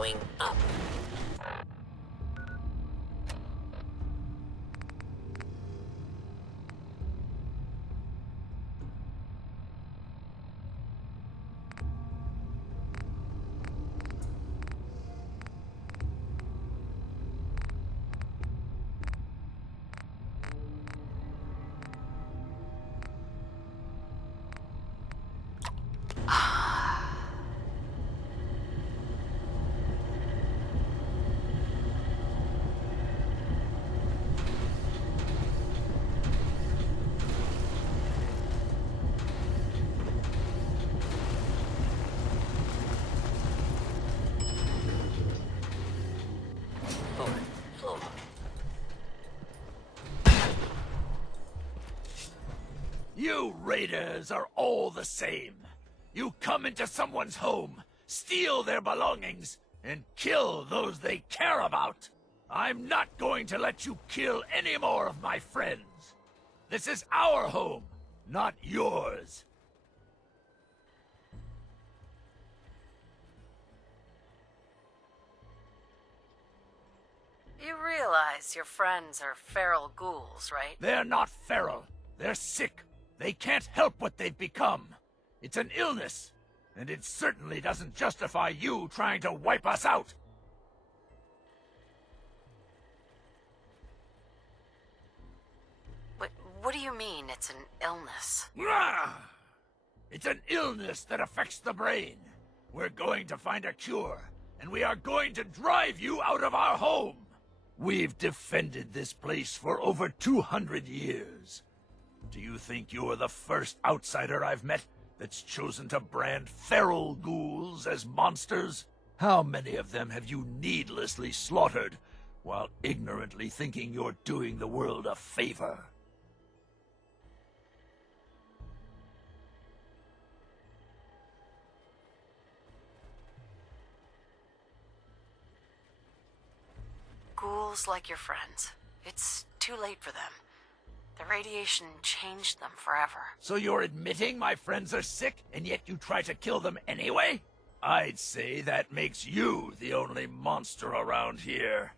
going up. You raiders are all the same. You come into someone's home, steal their belongings, and kill those they care about. I'm not going to let you kill any more of my friends. This is our home, not yours. You realize your friends are feral ghouls, right? They're not feral. They're sick. They can't help what they've become. It's an illness, and it certainly doesn't justify you trying to wipe us out. What do you mean it's an illness? It's an illness that affects the brain. We're going to find a cure, and we are going to drive you out of our home. We've defended this place for over 200 years. Do you think you're the first outsider I've met that's chosen to brand feral ghouls as monsters? How many of them have you needlessly slaughtered while ignorantly thinking you're doing the world a favor? Ghouls like your friends. It's too late for them. The radiation changed them forever. So you're admitting my friends are sick, and yet you try to kill them anyway? I'd say that makes you the only monster around here.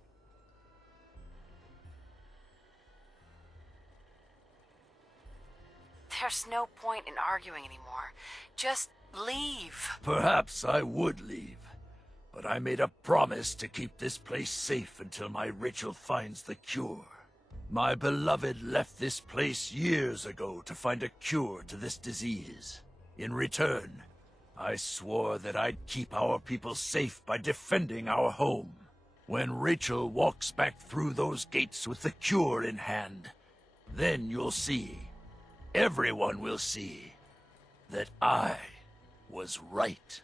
There's no point in arguing anymore. Just leave. Perhaps I would leave, but I made a promise to keep this place safe until my ritual finds the cure. My beloved left this place years ago to find a cure to this disease. In return, I swore that I'd keep our people safe by defending our home. When Rachel walks back through those gates with the cure in hand, then you'll see, everyone will see, that I was right.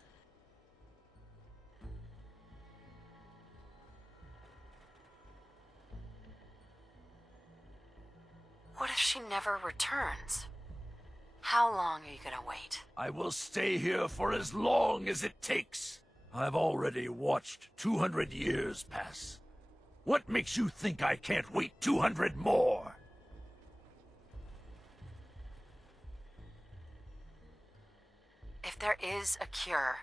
What if she never returns? How long are you gonna wait? I will stay here for as long as it takes. I've already watched 200 years pass. What makes you think I can't wait 200 more? If there is a cure,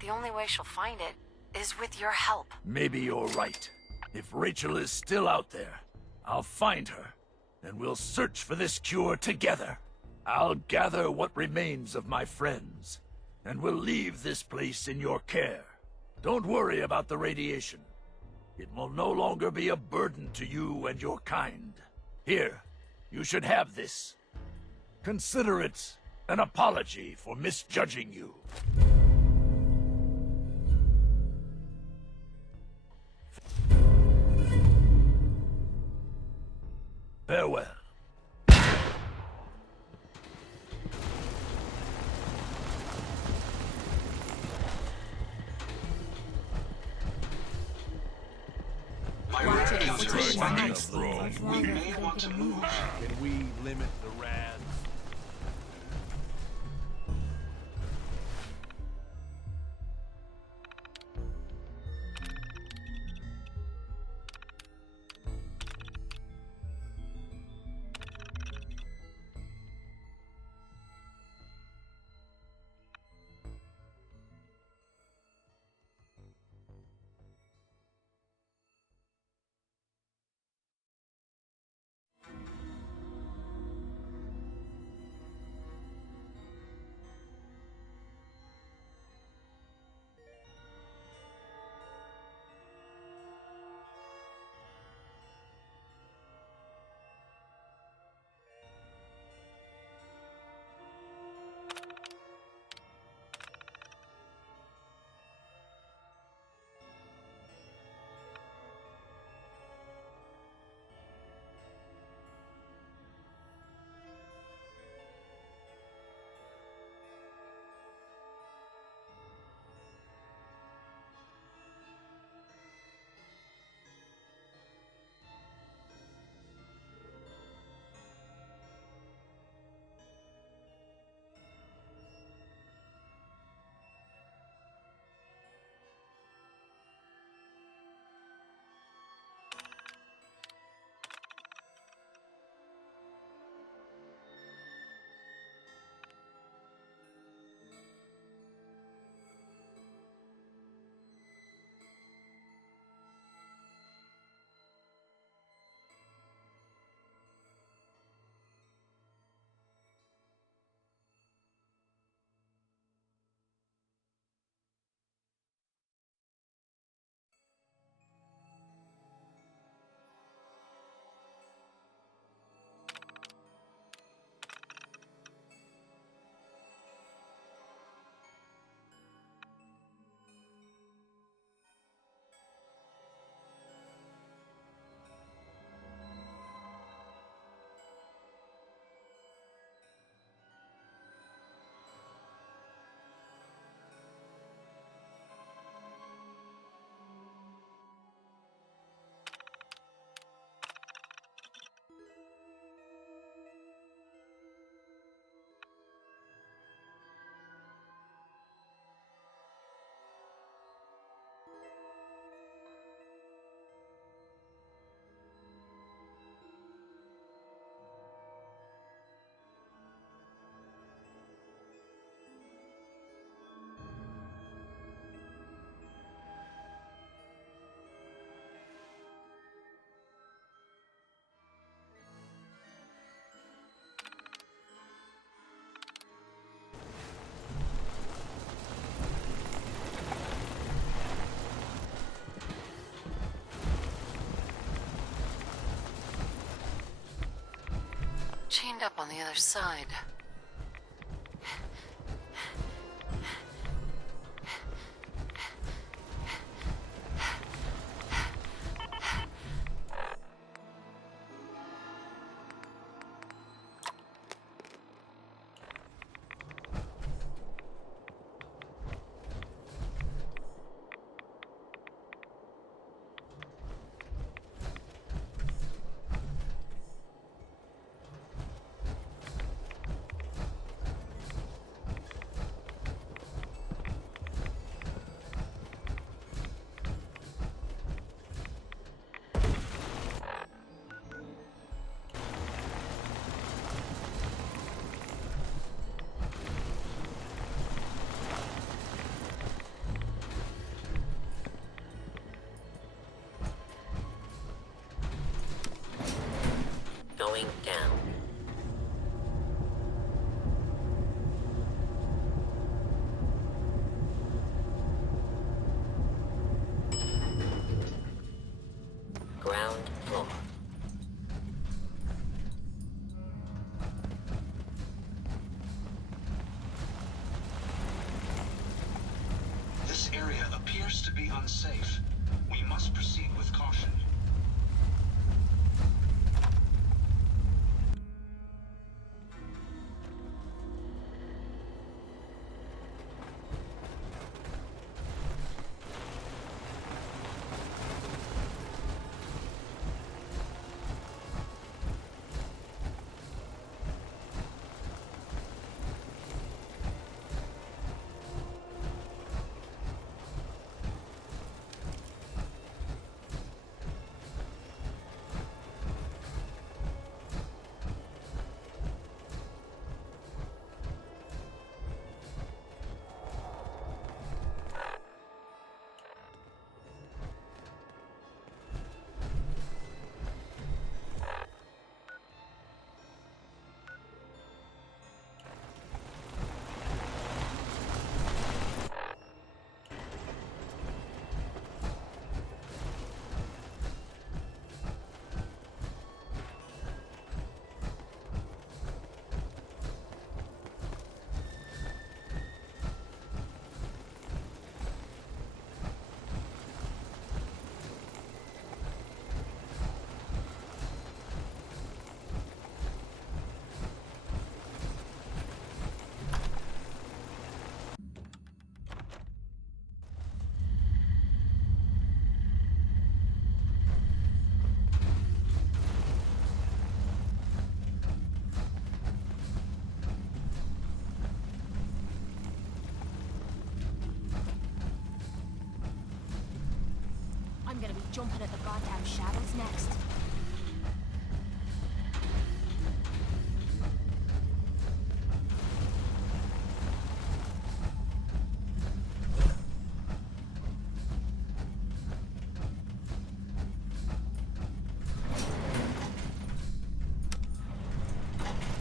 the only way she'll find it is with your help. Maybe you're right. If Rachel is still out there, I'll find her, and we'll search for this cure together. I'll gather what remains of my friends, and we'll leave this place in your care. Don't worry about the radiation. It will no longer be a burden to you and your kind. Here, you should have this. Consider it an apology for misjudging you. Farewell. Can we limit the rads? Chained up on the other side. Going down. Ground floor. This area appears to be unsafe. We must proceed with caution. I'm gonna be jumping at the goddamn shadows next.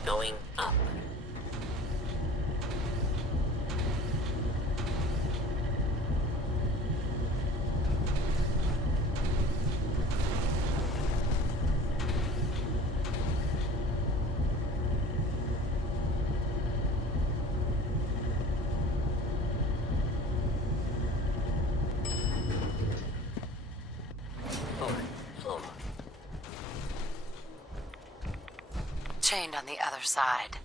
Going up. Fourth floor. Chained on the other side.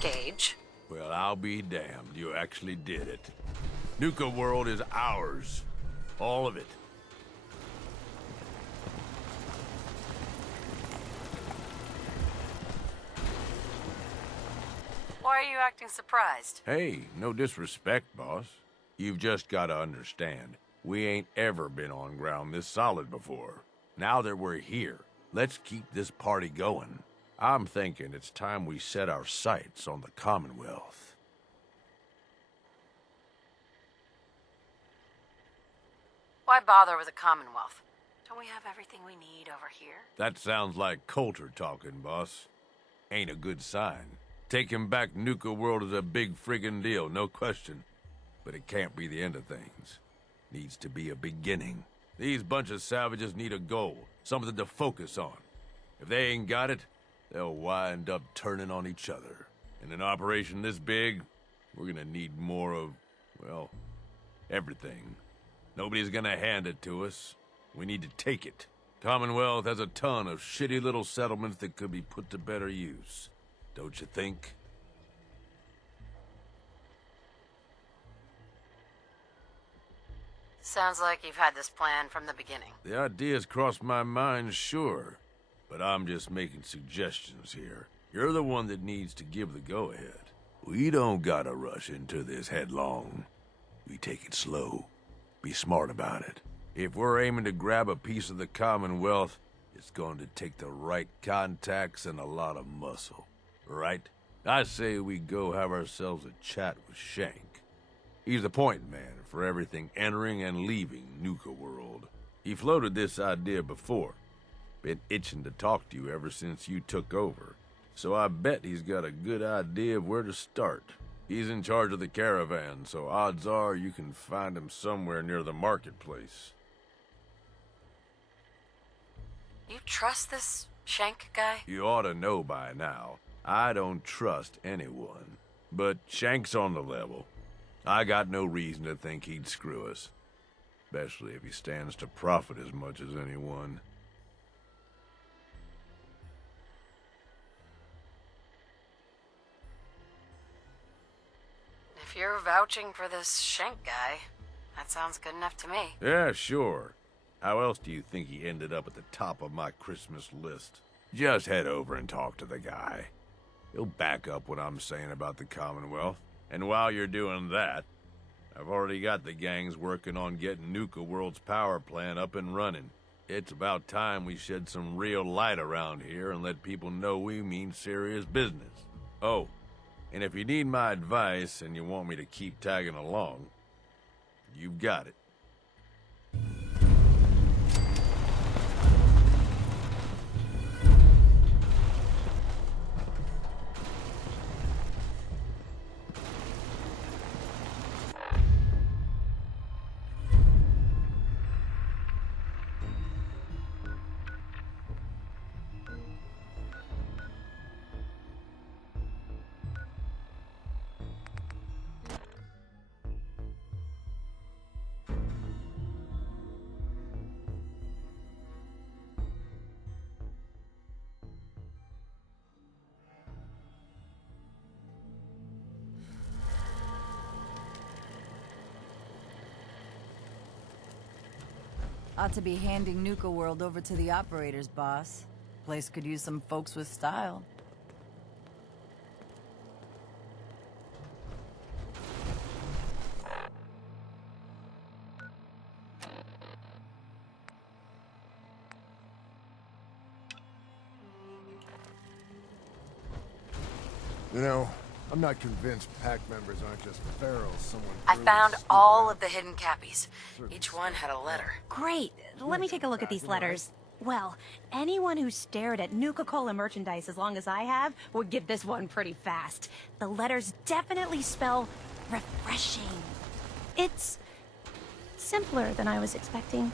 Gage. Well, I'll be damned. You actually did it. Nuka World is ours. All of it. Why are you acting surprised? Hey, no disrespect, boss. You've just gotta understand. We ain't ever been on ground this solid before. Now that we're here, let's keep this party going. I'm thinking it's time we set our sights on the Commonwealth. Why bother with the Commonwealth? Don't we have everything we need over here? That sounds like Coulter talking, boss. Ain't a good sign. Taking back Nuka World is a big friggin' deal, no question. But it can't be the end of things. Needs to be a beginning. These bunch of savages need a goal, something to focus on. If they ain't got it, they'll wind up turning on each other. In an operation this big, we're gonna need more of, well, everything. Nobody's gonna hand it to us. We need to take it. Commonwealth has a ton of shitty little settlements that could be put to better use. Don't you think? Sounds like you've had this plan from the beginning. The ideas crossed my mind, sure. But I'm just making suggestions here. You're the one that needs to give the go-ahead. We don't gotta rush into this headlong. We take it slow. Be smart about it. If we're aiming to grab a piece of the Commonwealth, it's going to take the right contacts and a lot of muscle. Right? I say we go have ourselves a chat with Shank. He's the point man for everything entering and leaving Nuka World. He floated this idea before. Been itching to talk to you ever since you took over. So I bet he's got a good idea of where to start. He's in charge of the caravan, so odds are you can find him somewhere near the marketplace. You trust this Shank guy? You ought to know by now. I don't trust anyone. But Shank's on the level. I got no reason to think he'd screw us. Especially if he stands to profit as much as anyone. If you're vouching for this Shank guy, that sounds good enough to me. Yeah, sure. How else do you think he ended up at the top of my Christmas list? Just head over and talk to the guy. He'll back up what I'm saying about the Commonwealth. And while you're doing that, I've already got the gangs working on getting Nuka World's power plant up and running. It's about time we shed some real light around here and let people know we mean serious business. Oh, and if you need my advice and you want me to keep tagging along, you've got it. Ought to be handing Nuka World over to the operators, boss. Place could use some folks with style. You know, I'm not convinced pack members aren't just ferals someone I threw found with all stupid of the hidden cappies. Each one had a letter. Great. Let me take a look at these letters. Well, anyone who stared at Nuka-Cola merchandise as long as I have would get this one pretty fast. The letters definitely spell refreshing. It's simpler than I was expecting.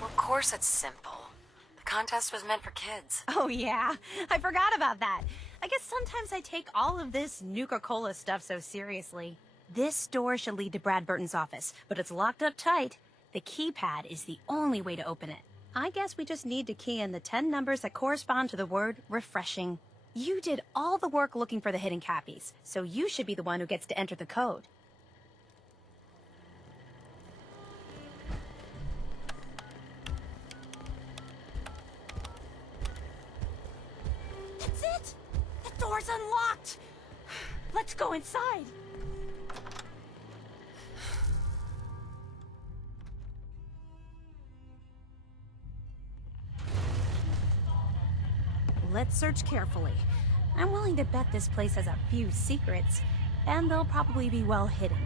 Well, of course it's simple. The contest was meant for kids. Oh yeah, I forgot about that. I guess sometimes I take all of this Nuka-Cola stuff so seriously. This door should lead to Brad Burton's office, but it's locked up tight. The keypad is the only way to open it. I guess we just need to key in the 10 numbers that correspond to the word refreshing. You did all the work looking for the hidden copies, so you should be the one who gets to enter the code. That's it! The door's unlocked! Let's go inside! Let's search carefully. I'm willing to bet this place has a few secrets, and they'll probably be well hidden.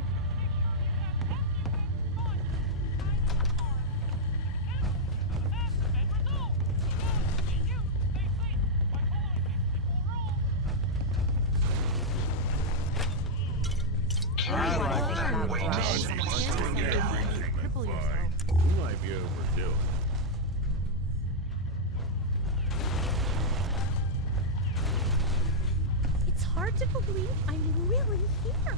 Carrying all that weight is simply slowing you down. Cripple yourself. You might be overdoing it. It's hard to believe I'm really here.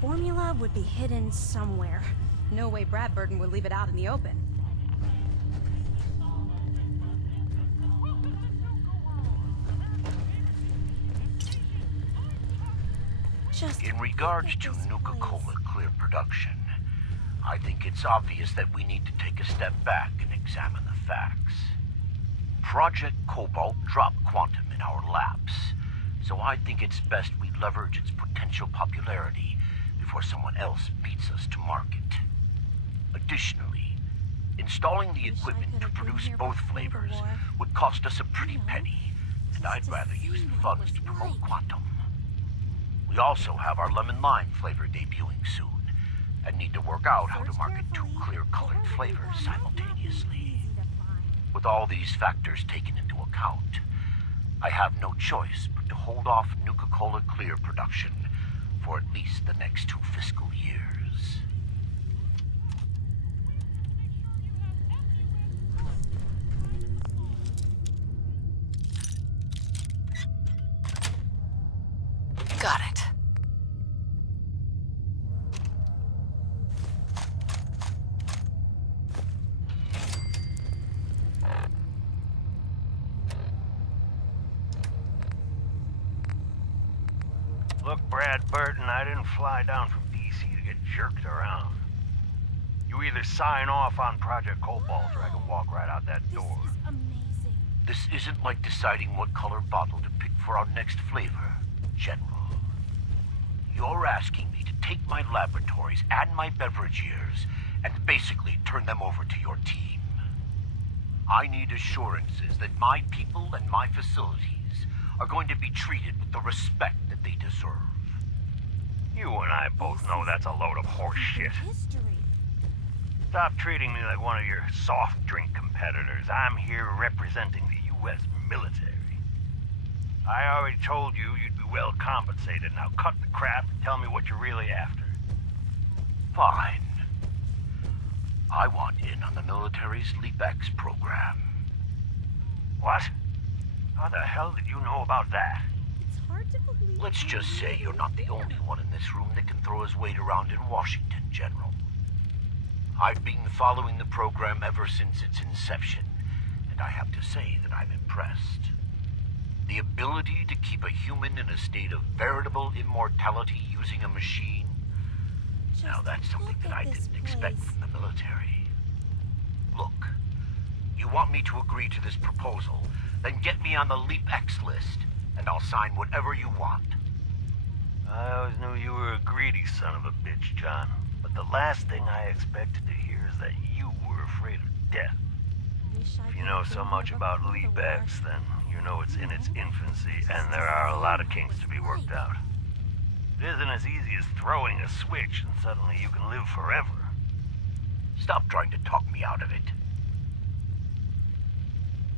Formula would be hidden somewhere. No way Brad Burton would leave it out in the open. Just In regards to Nuka-Cola Clear production, I think it's obvious that we need to take a step back and examine the facts. Project Cobalt dropped Quantum in our laps, so I think it's best we leverage its potential popularity before someone else beats us to market. Additionally, installing the equipment to produce both flavors would cost us a pretty penny, and I'd rather use the funds to promote Quantum. We also have our lemon lime flavor debuting soon, and need to work out how to market two clear-colored flavors simultaneously. With all these factors taken into account, I have no choice but to hold off Nuka-Cola Clear production for at least the next 2 fiscal years. Got it. Look, Brad Burton, I didn't fly down from D.C. to get jerked around. You either sign off on Project Cobalt or I can walk right out that door. This is amazing. This isn't like deciding what color bottle to pick for our next flavor, General. You're asking me to take my laboratories and my beverage years and basically turn them over to your team. I need assurances that my people and my facilities are going to be treated with the respect that they deserve. You and I both know that's a load of horse shit. History. Stop treating me like one of your soft drink competitors. I'm here representing the U.S. military. I already told you you'd be well compensated. Now cut the crap and tell me what you're really after. Fine. I want in on the military's LeapX program. What? How the hell did you know about that? It's hard to believe. Let's just say you're not the only one in this room that can throw his weight around in Washington, General. I've been following the program ever since its inception, and I have to say that I'm impressed. The ability to keep a human in a state of veritable immortality using a machine, now that's something that I didn't expect from the military. Look, you want me to agree to this proposal, then get me on the LeapX list, and I'll sign whatever you want. I always knew you were a greedy son of a bitch, John. But the last thing I expected to hear is that you were afraid of death. If you know so much about LeapX, then you know it's in its infancy, and there are a lot of kinks to be worked out. It isn't as easy as throwing a switch and suddenly you can live forever. Stop trying to talk me out of it.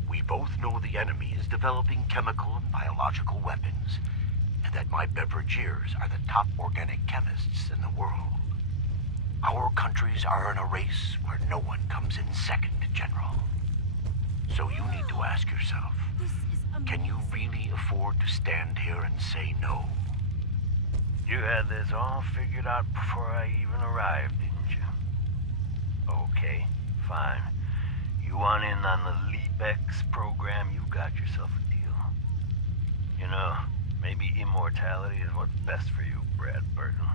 We both know the enemy is developing chemical and biological weapons, and that my beverageers are the top organic chemists in the world. Our countries are in a race where no one comes in second, General. So you need to ask yourself, This is amazing. can you really afford to stand here and say no? You had this all figured out before I even arrived, didn't you? Okay, fine. You want in on the Leap-X program, you got yourself a deal. You know, maybe immortality is what's best for you, Brad Burton.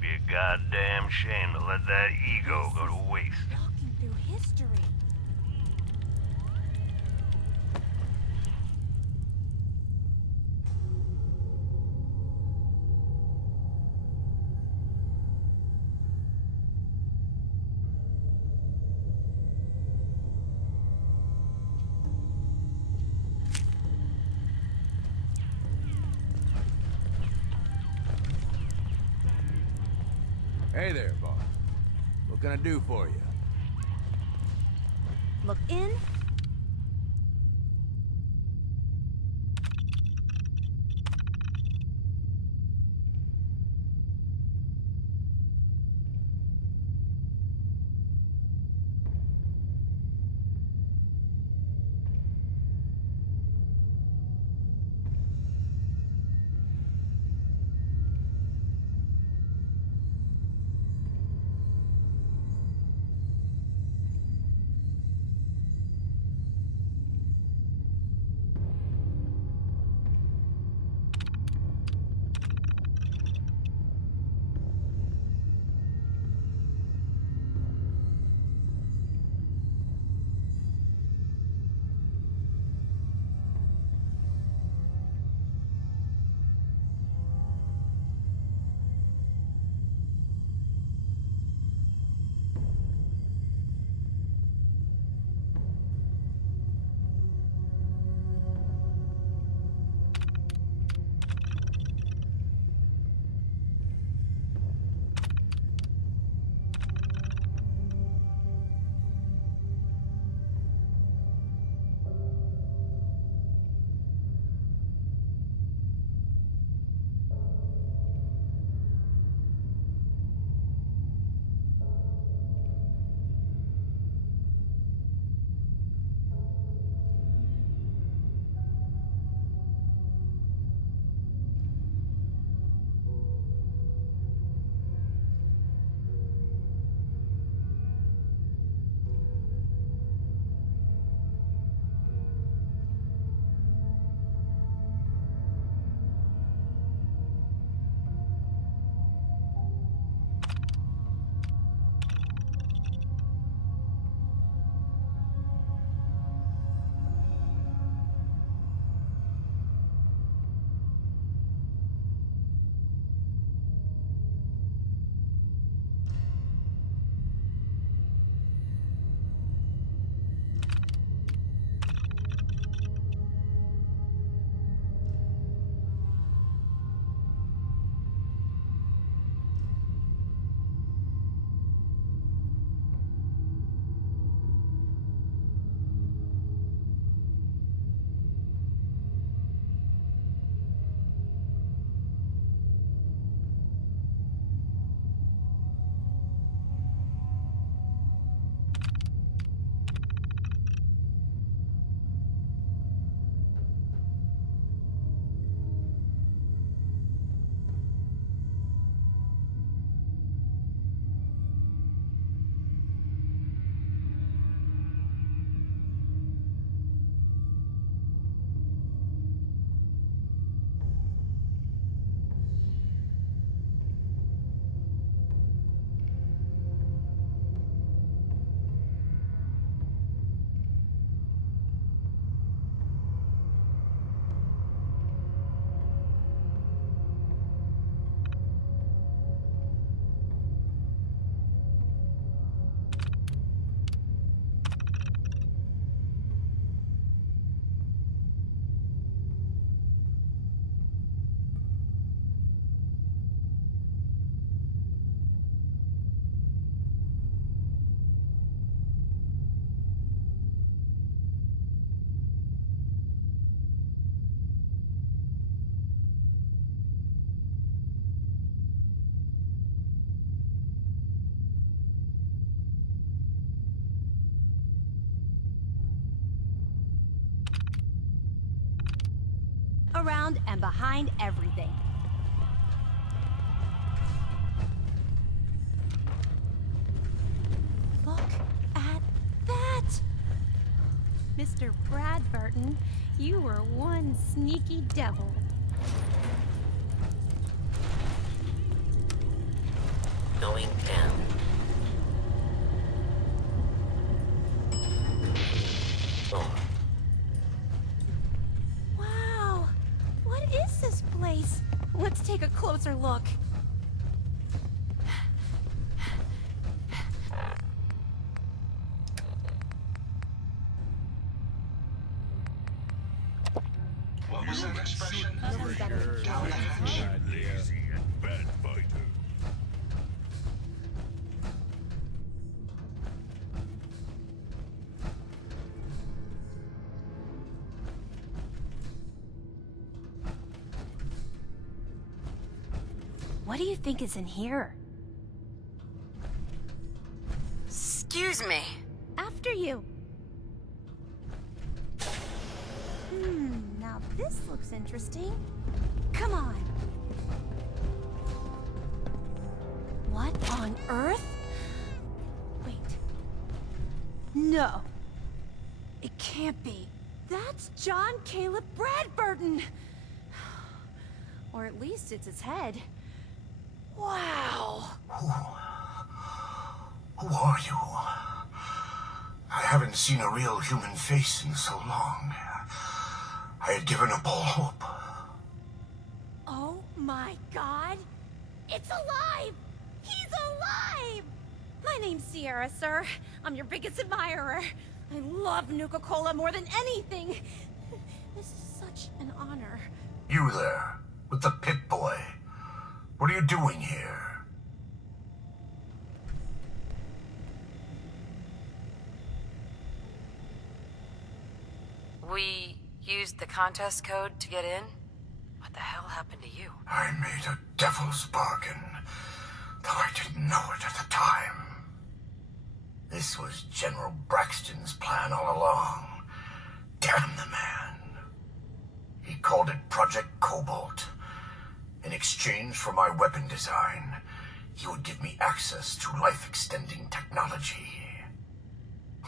Be a goddamn shame to let that ego go to waste. Walking through history. Hey there, boss. What can I do for you? Look in. Around and behind everything. Mr. Bradburton, you were one sneaky devil. Going down. Floor. Wow! What is this place? Let's take a closer look. What was that expression? Nothing better. Down the hatch. Lazy and bad fighter. What do you think is in here? Excuse me. After you. Now this looks interesting. Come on. What on earth? Wait. No. It can't be. That's John Caleb Bradburton. Or at least it's his head. Wow. Who are you? I haven't seen a real human face in so long. I had given up all hope. Oh my god! It's alive! He's alive! My name's Sierra, sir. I'm your biggest admirer. I love Nuka-Cola more than anything. This is such an honor. You there, with the pit boy. What are you doing here? We used the contest code to get in? What the hell happened to you? I made a devil's bargain, though I didn't know it at the time. This was General Braxton's plan all along. Damn the man. He called it Project Cobalt. In exchange for my weapon design, he would give me access to life-extending technology.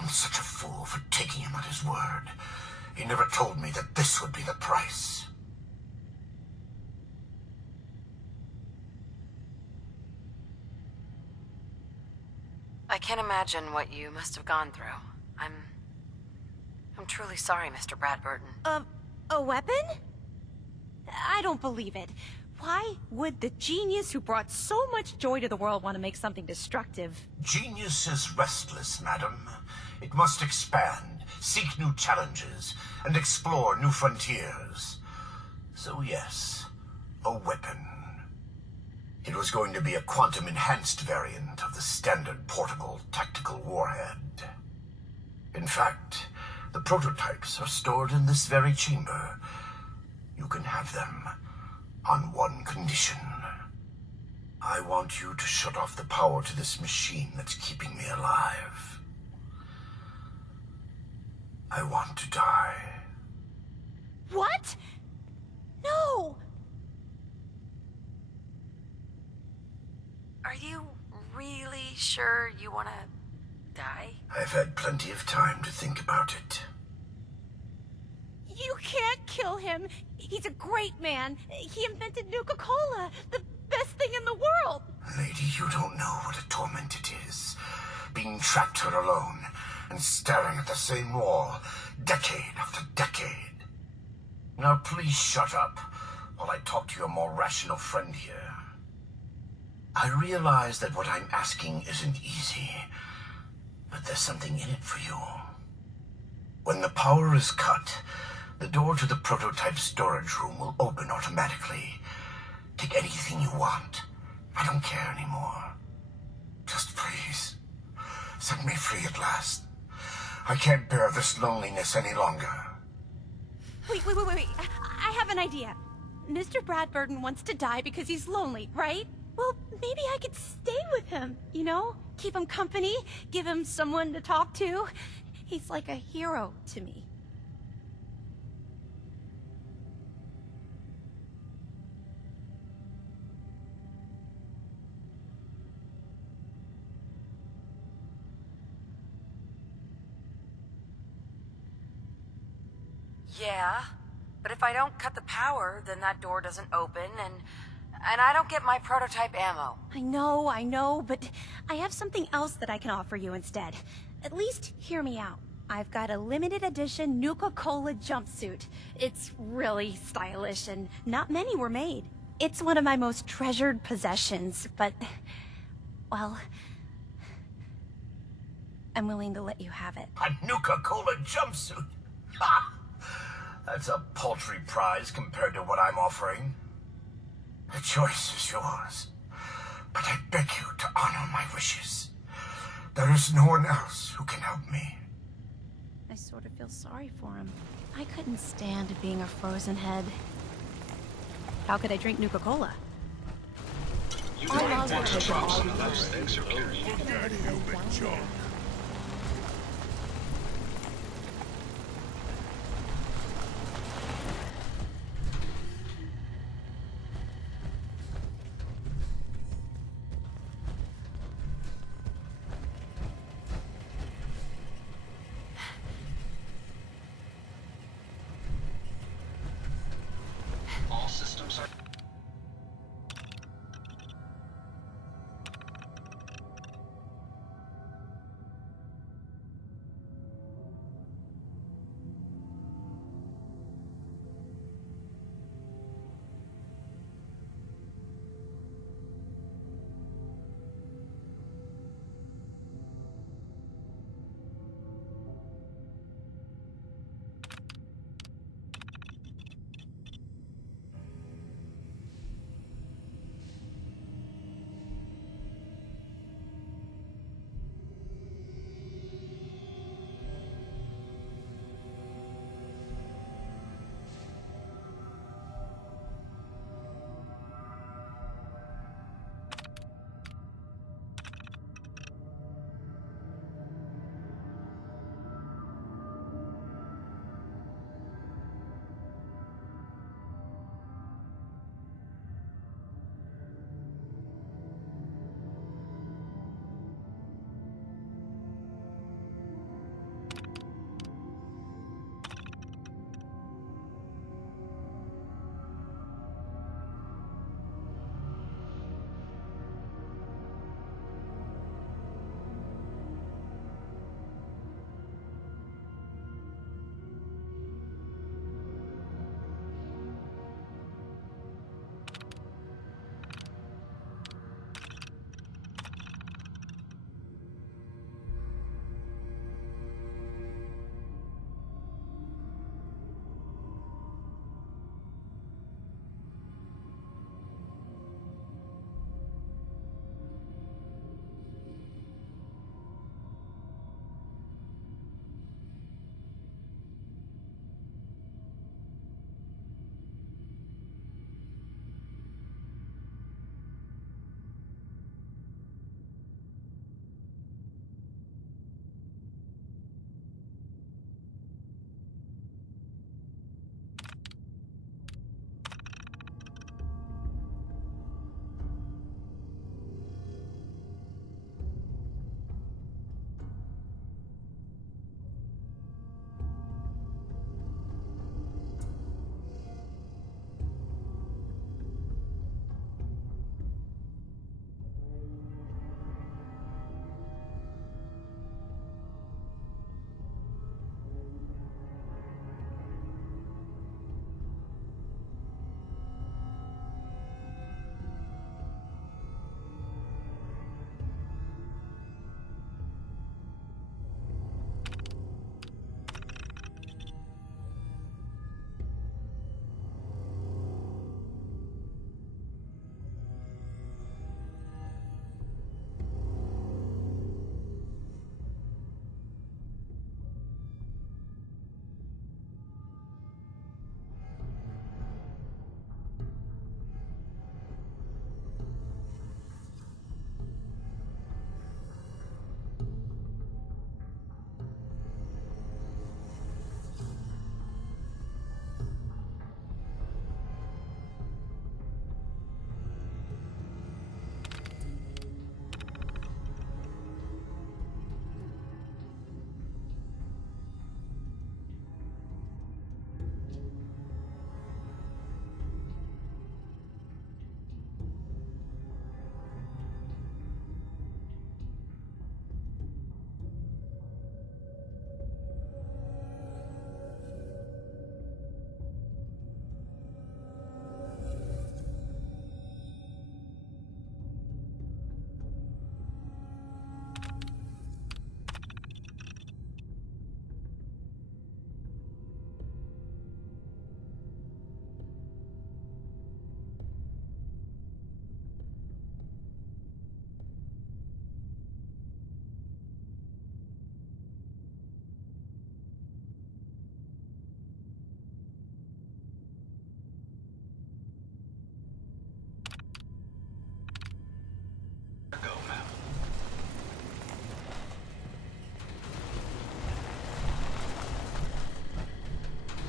I'm such a fool for taking him at his word. He never told me that this would be the price. I can't imagine what you must have gone through. I'm truly sorry, Mr. Bradburton. A weapon? I don't believe it. Why would the genius who brought so much joy to the world want to make something destructive? Genius is restless, madam. It must expand, seek new challenges, and explore new frontiers. So yes, a weapon. It was going to be a quantum-enhanced variant of the standard portable tactical warhead. In fact, the prototypes are stored in this very chamber. You can have them on one condition. I want you to shut off the power to this machine that's keeping me alive. I want to die. What? No! Are you really sure you want to die? I've had plenty of time to think about it. You can't kill him. He's a great man. He invented Nuka-Cola, the best thing in the world. Lady, you don't know what a torment it is. Being trapped here alone and staring at the same wall, decade after decade. Now please shut up while I talk to your more rational friend here. I realize that what I'm asking isn't easy, but there's something in it for you. When the power is cut, the door to the prototype storage room will open automatically. Take anything you want. I don't care anymore. Just please, set me free at last. I can't bear this loneliness any longer. Wait. I have an idea. Mr. Bradburton wants to die because he's lonely, right? Well, maybe I could stay with him, you know? Keep him company, give him someone to talk to. He's like a hero to me. Yeah, but if I don't cut the power, then that door doesn't open, and I don't get my prototype ammo. I know, but I have something else that I can offer you instead. At least hear me out. I've got a limited edition Nuka-Cola jumpsuit. It's really stylish and not many were made. It's one of my most treasured possessions, but, well, I'm willing to let you have it. A Nuka-Cola jumpsuit? Ha! That's a paltry prize compared to what I'm offering. The choice is yours. But I beg you to honor my wishes. There is no one else who can help me. I sort of feel sorry for him. I couldn't stand being a frozen head. How could I drink Nuka-Cola? You might want to drop some of those things you're carrying. All systems are...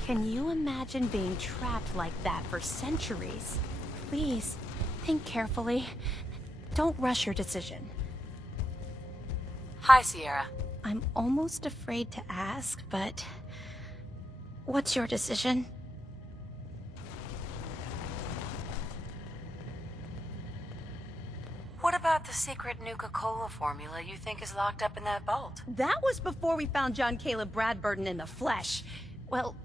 Can you imagine being trapped like that for centuries? Please, think carefully. Don't rush your decision. Hi, Sierra. I'm almost afraid to ask, but... what's your decision? What about the secret Nuka-Cola formula you think is locked up in that vault? That was before we found John Caleb Bradburton in the flesh. Well,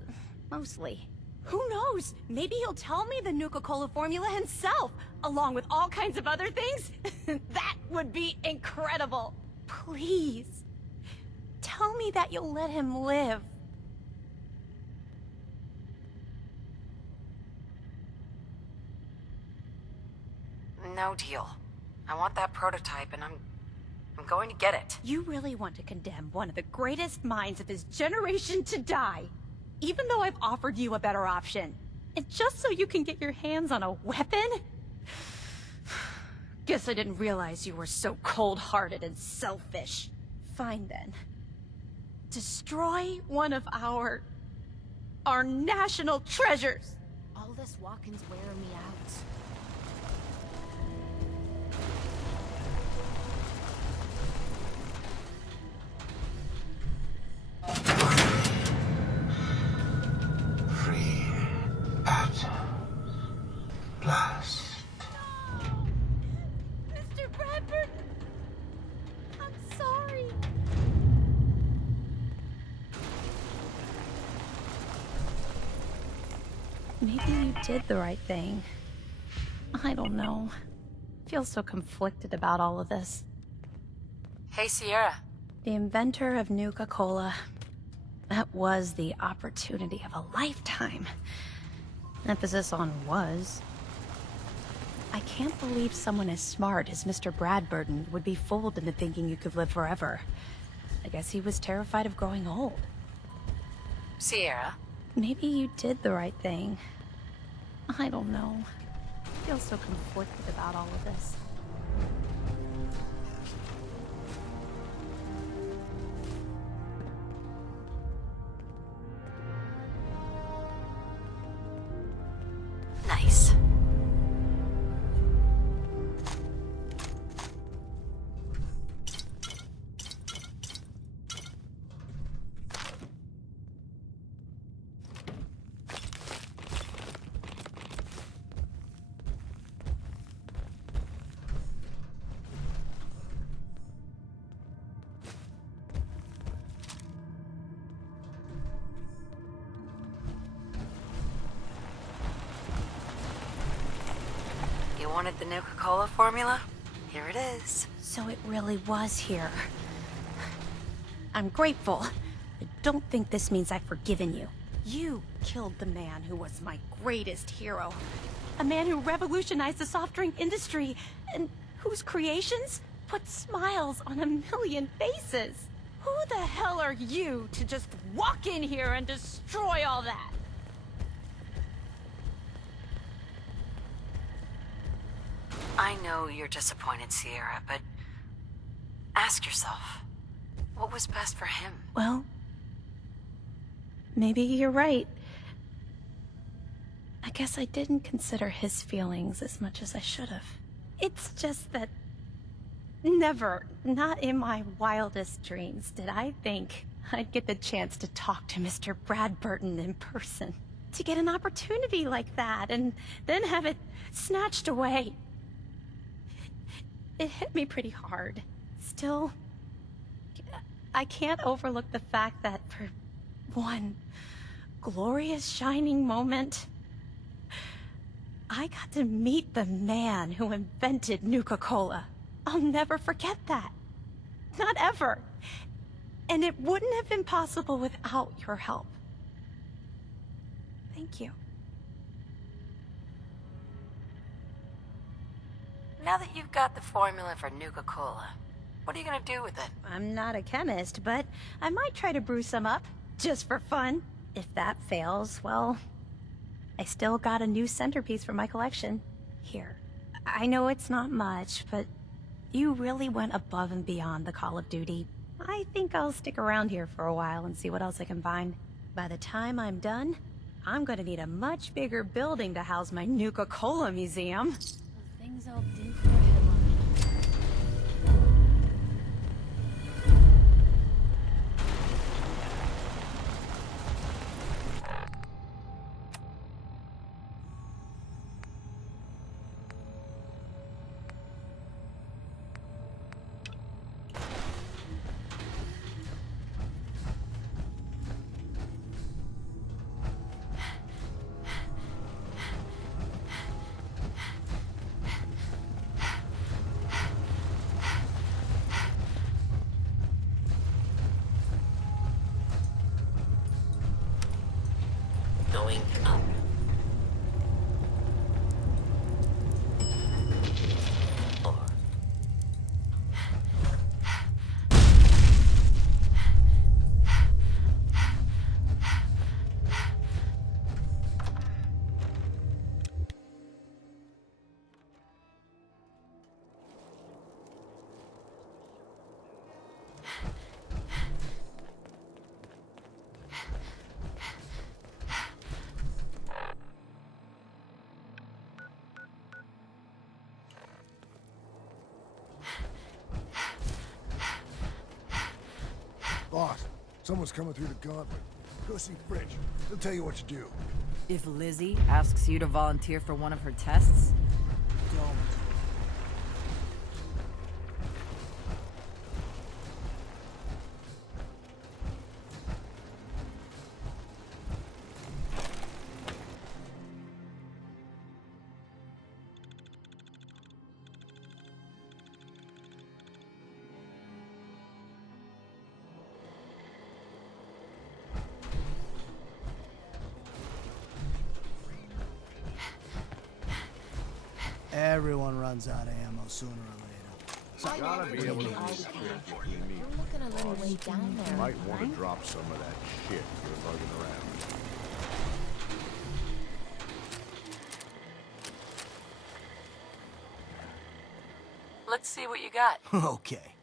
mostly. Who knows? Maybe he'll tell me the Nuka-Cola formula himself, along with all kinds of other things. That would be incredible. Please, tell me that you'll let him live. No deal. I want that prototype, and I'm going to get it. You really want to condemn one of the greatest minds of his generation to die, even though I've offered you a better option. And just so you can get your hands on a weapon? Guess I didn't realize you were so cold-hearted and selfish. Fine then. Destroy one of our national treasures! All this walking's wearing me out. Free at last. Mr. Bradford! I'm sorry. Maybe you did the right thing. I don't know. I feel so conflicted about all of this. Hey, Sierra. The inventor of Nuka-Cola. That was the opportunity of a lifetime. Emphasis on was. I can't believe someone as smart as Mr. Bradburton would be fooled into thinking you could live forever. I guess he was terrified of growing old. Sierra. Maybe you did the right thing. I don't know. I feel so conflicted about all of this. Nice. You wanted the Nuka-Cola formula? Here it is. So it really was here. I'm grateful. I don't think this means I've forgiven you. You killed the man who was my greatest hero. A man who revolutionized the soft drink industry, and whose creations put smiles on a million faces. Who the hell are you to just walk in here and destroy all that? I know you're disappointed, Sierra, but ask yourself, what was best for him? Well, maybe you're right. I guess I didn't consider his feelings as much as I should have. It's just that never, not in my wildest dreams, did I think I'd get the chance to talk to Mr. Bradburton in person. To get an opportunity like that and then have it snatched away. It hit me pretty hard. Still, I can't overlook the fact that for one glorious shining moment, I got to meet the man who invented Nuka-Cola. I'll never forget that. Not ever. And it wouldn't have been possible without your help. Thank you. Now that you've got the formula for Nuka-Cola, what are you gonna do with it? I'm not a chemist, but I might try to brew some up, just for fun. If that fails, well, I still got a new centerpiece for my collection. Here. I know it's not much, but you really went above and beyond the Call of Duty. I think I'll stick around here for a while and see what else I can find. By the time I'm done, I'm gonna need a much bigger building to house my Nuka-Cola museum. The things I'll do for a headline. Going up. Or Boss, someone's coming through the gauntlet. Go see Fridge. He'll tell you what to do. If Lizzie asks you to volunteer for one of her tests, don't. Everyone runs out of ammo sooner or later. Gotta be able to We're looking a little way down there. Might want to drop some of that shit you're lugging around. Let's see what you got. Okay.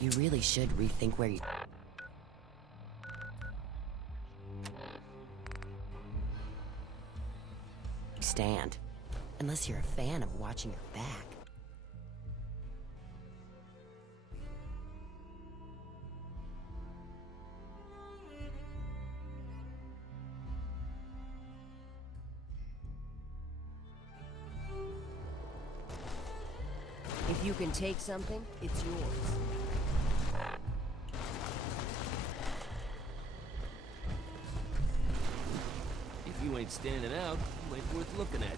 You really should rethink where you stand. Unless you're a fan of watching your back. If you can take something, it's yours. If you ain't standing out, you ain't worth looking at.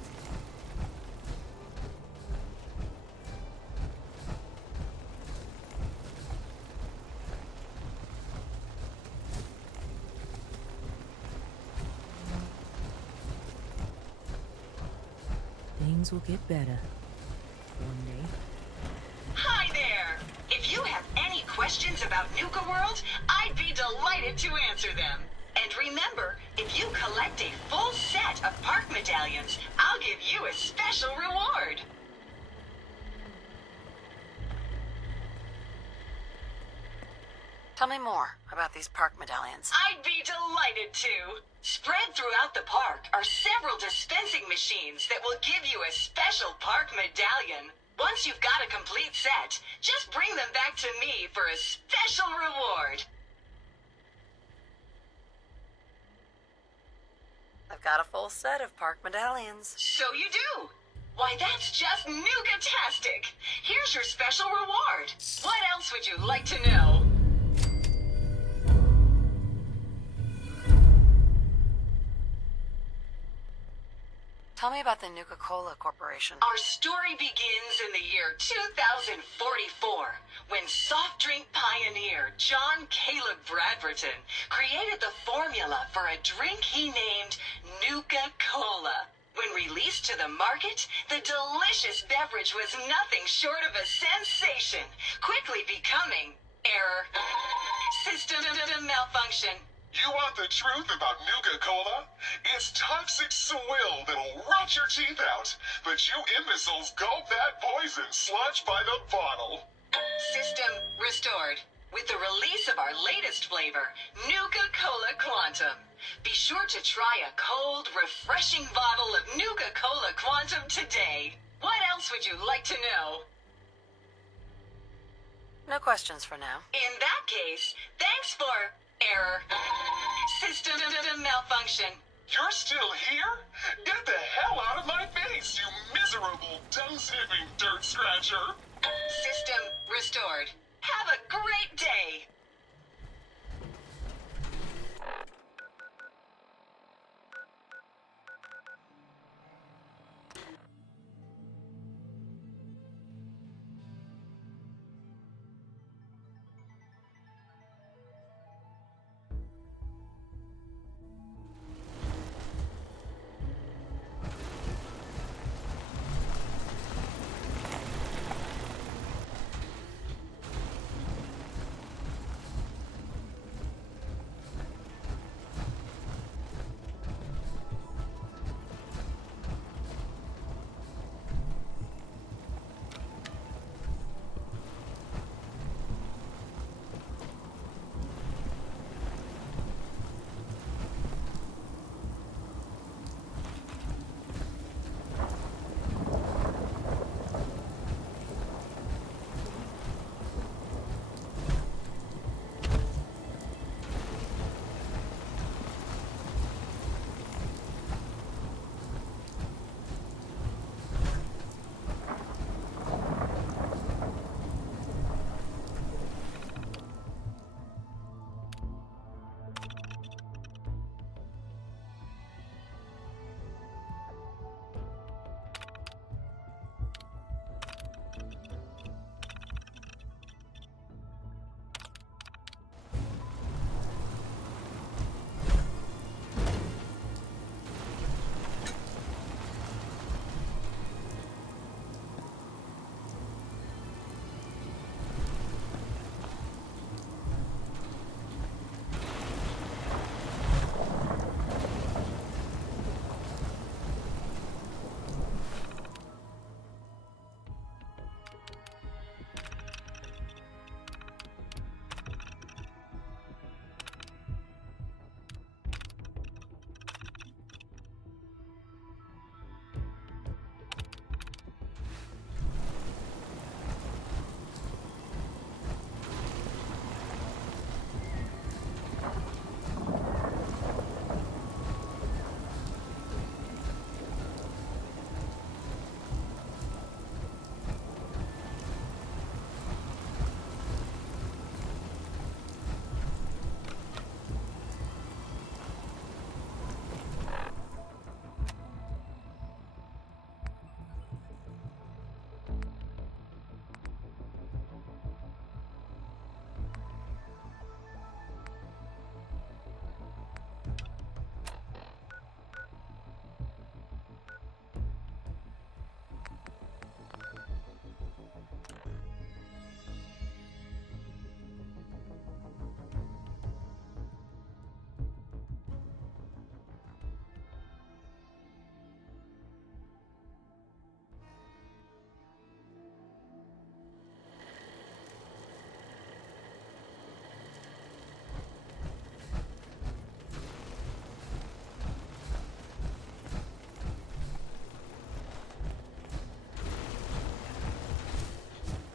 Things will get better. One day. Hi there! If you have any questions about Nuka World, I'd be delighted to answer them. And remember, if you collect a full set of park medallions, I'll give you a special reward. Tell me more about these park medallions. I'd be delighted to. Spread throughout the park are several dispensing machines that will give you a special park medallion. Once you've got a complete set, just bring them back to me for a special reward. I've got a full set of park medallions. So you do? Why, that's just Nuka-tastic. Here's your special reward. What else would you like to know? Tell me about the Nuka-Cola Corporation. Our story begins in the year 2044, when soft drink pioneer John Caleb Bradberton created the formula for a drink he named Nuka-Cola. When released to the market, the delicious beverage was nothing short of a sensation, quickly becoming error, system malfunction. You want the truth about Nuka-Cola? It's toxic swill that'll rot your teeth out, but you imbeciles gulp that poison sludge by the bottle. System restored. With the release of our latest flavor, Nuka-Cola Quantum. Be sure to try a cold, refreshing bottle of Nuka-Cola Quantum today. What else would you like to know? No questions for now. In that case, thanks for error. System malfunction. You're still here? Get the hell out of my face, you miserable, tongue-sniffing dirt scratcher! System restored. Have a great day!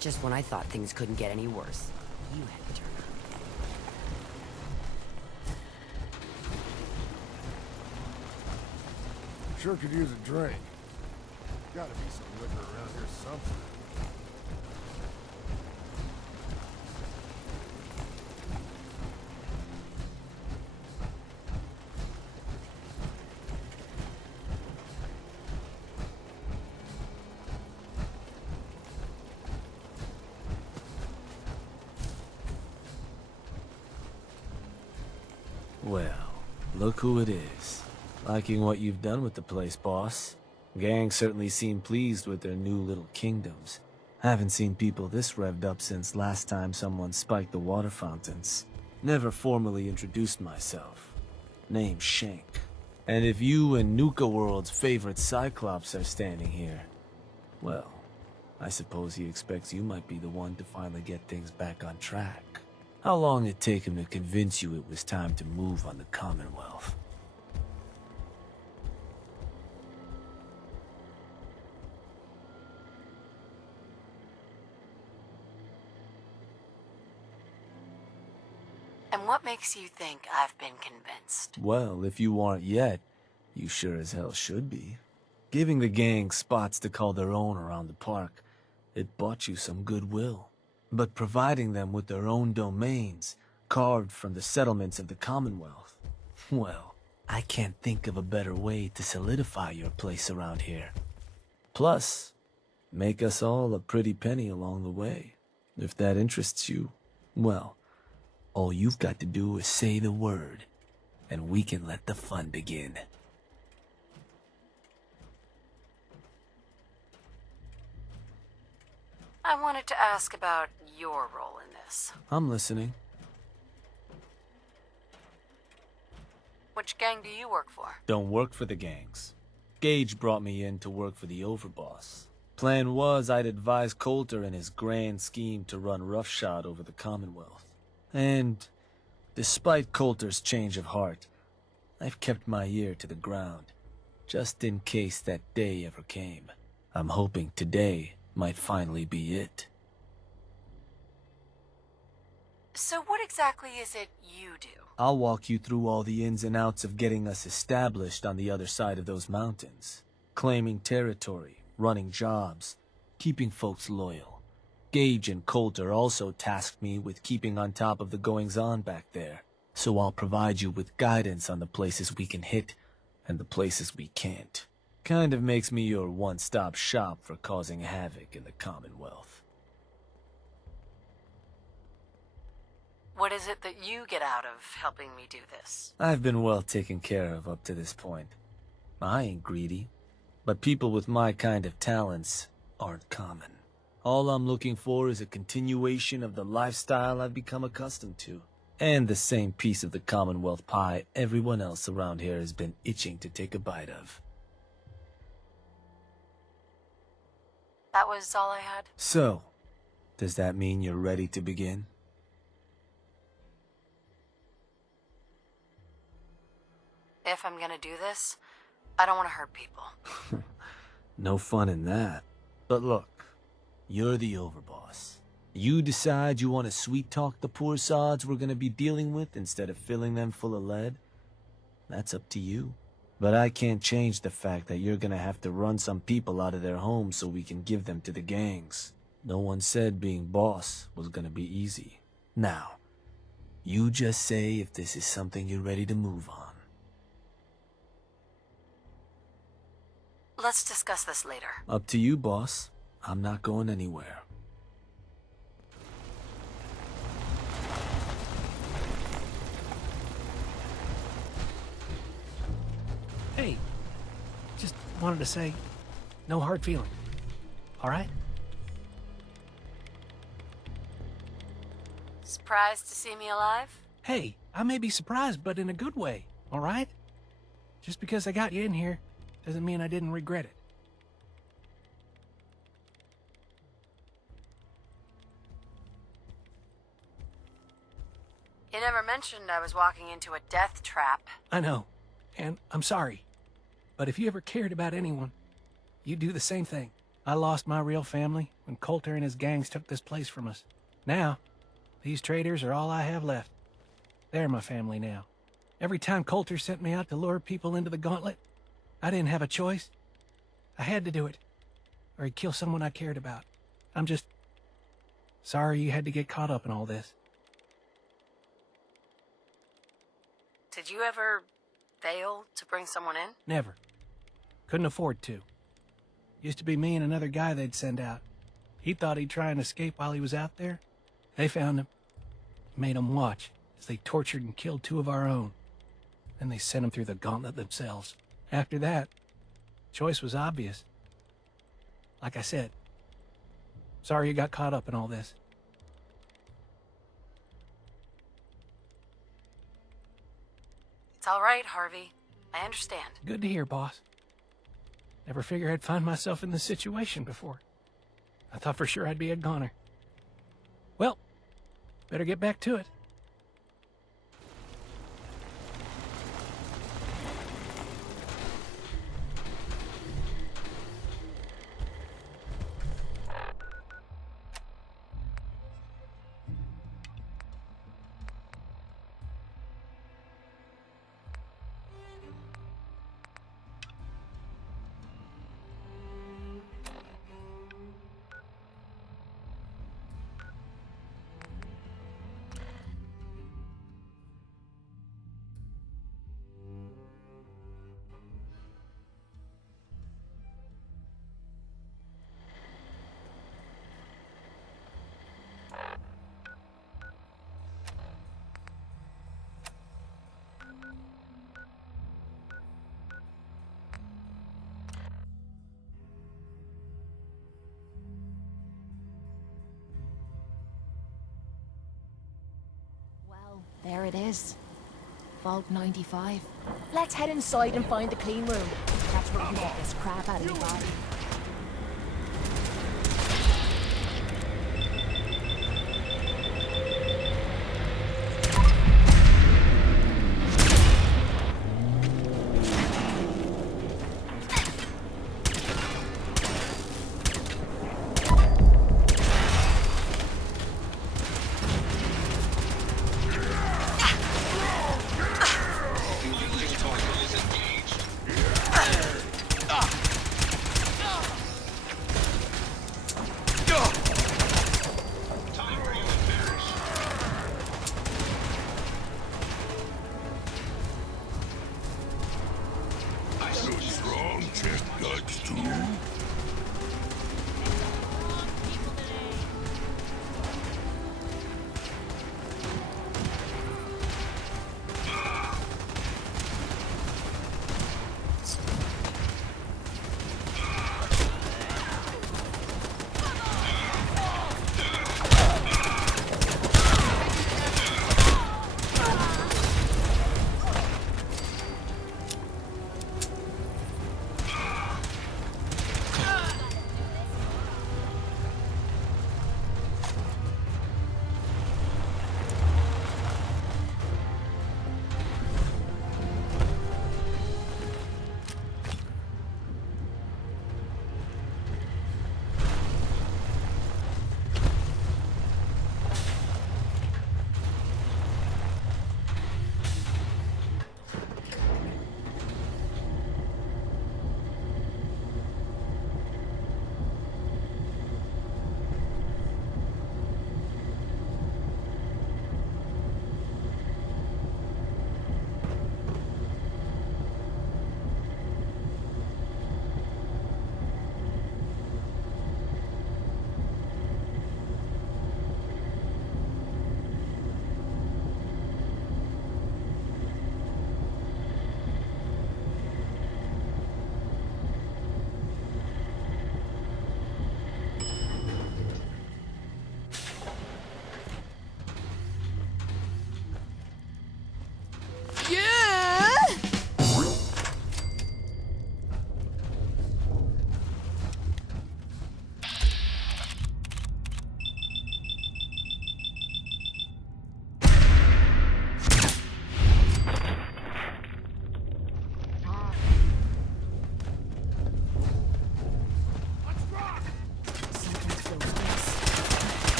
Just when I thought things couldn't get any worse, you had to turn up. Sure could use a drink. Gotta be some liquor around here somewhere. Well, look who it is. Liking what you've done with the place, boss. Gang certainly seem pleased with their new little kingdoms. Haven't seen people this revved up since last time someone spiked the water fountains. Never formally introduced myself. Name's Shank. And if you and Nuka World's favorite Cyclops are standing here, well, I suppose he expects you might be the one to finally get things back on track. How long did it take him to convince you it was time to move on the Commonwealth? And what makes you think I've been convinced? Well, if you aren't yet, you sure as hell should be. Giving the gang spots to call their own around the park, it bought you some goodwill. But providing them with their own domains, carved from the settlements of the Commonwealth, well, I can't think of a better way to solidify your place around here. Plus, make us all a pretty penny along the way. If that interests you, well, all you've got to do is say the word, and we can let the fun begin. I wanted to ask about your role in this. I'm listening. Which gang do you work for? Don't work for the gangs. Gage brought me in to work for the overboss. Plan was I'd advise Coulter in his grand scheme to run roughshod over the Commonwealth. And despite Coulter's change of heart, I've kept my ear to the ground, just in case that day ever came. I'm hoping today might finally be it. So what exactly is it you do? I'll walk you through all the ins and outs of getting us established on the other side of those mountains. Claiming territory, running jobs, keeping folks loyal. Gage and Coulter also tasked me with keeping on top of the goings-on back there. So I'll provide you with guidance on the places we can hit and the places we can't. Kind of makes me your one-stop shop for causing havoc in the Commonwealth. What is it that you get out of helping me do this? I've been well taken care of up to this point. I ain't greedy, but people with my kind of talents aren't common. All I'm looking for is a continuation of the lifestyle I've become accustomed to, and the same piece of the Commonwealth pie everyone else around here has been itching to take a bite of. That was all I had? So, does that mean you're ready to begin? If I'm gonna do this, I don't want to hurt people. No fun in that. But look, you're the overboss. You decide you want to sweet-talk the poor sods we're gonna be dealing with instead of filling them full of lead? That's up to you. But I can't change the fact that you're gonna have to run some people out of their homes so we can give them to the gangs. No one said being boss was gonna be easy. Now, you just say if this is something you're ready to move on. Let's discuss this later. Up to you, boss. I'm not going anywhere. Hey, just wanted to say, no hard feeling. All right? Surprised to see me alive? Hey, I may be surprised, but in a good way, all right? Just because I got you in here doesn't mean I didn't regret it. You never mentioned I was walking into a death trap. I know, and I'm sorry. But if you ever cared about anyone, you'd do the same thing. I lost my real family when Coulter and his gangs took this place from us. Now, these traitors are all I have left. They're my family now. Every time Coulter sent me out to lure people into the gauntlet, I didn't have a choice. I had to do it, or he'd kill someone I cared about. I'm just sorry you had to get caught up in all this. Did you ever fail to bring someone in? Never. Couldn't afford to. Used to be me and another guy they'd send out. He thought he'd try and escape while he was out there. They found him, made him watch as they tortured and killed 2 of our own. Then they sent him through the gauntlet themselves. After that, choice was obvious. Like I said, sorry you got caught up in all this. It's all right, Harvey. I understand. Good to hear, boss. Never figured I'd find myself in this situation before. I thought for sure I'd be a goner. Well, better get back to it. There it is. Vault 95. Let's head inside and find the clean room. That's where we can get this crap out of the body.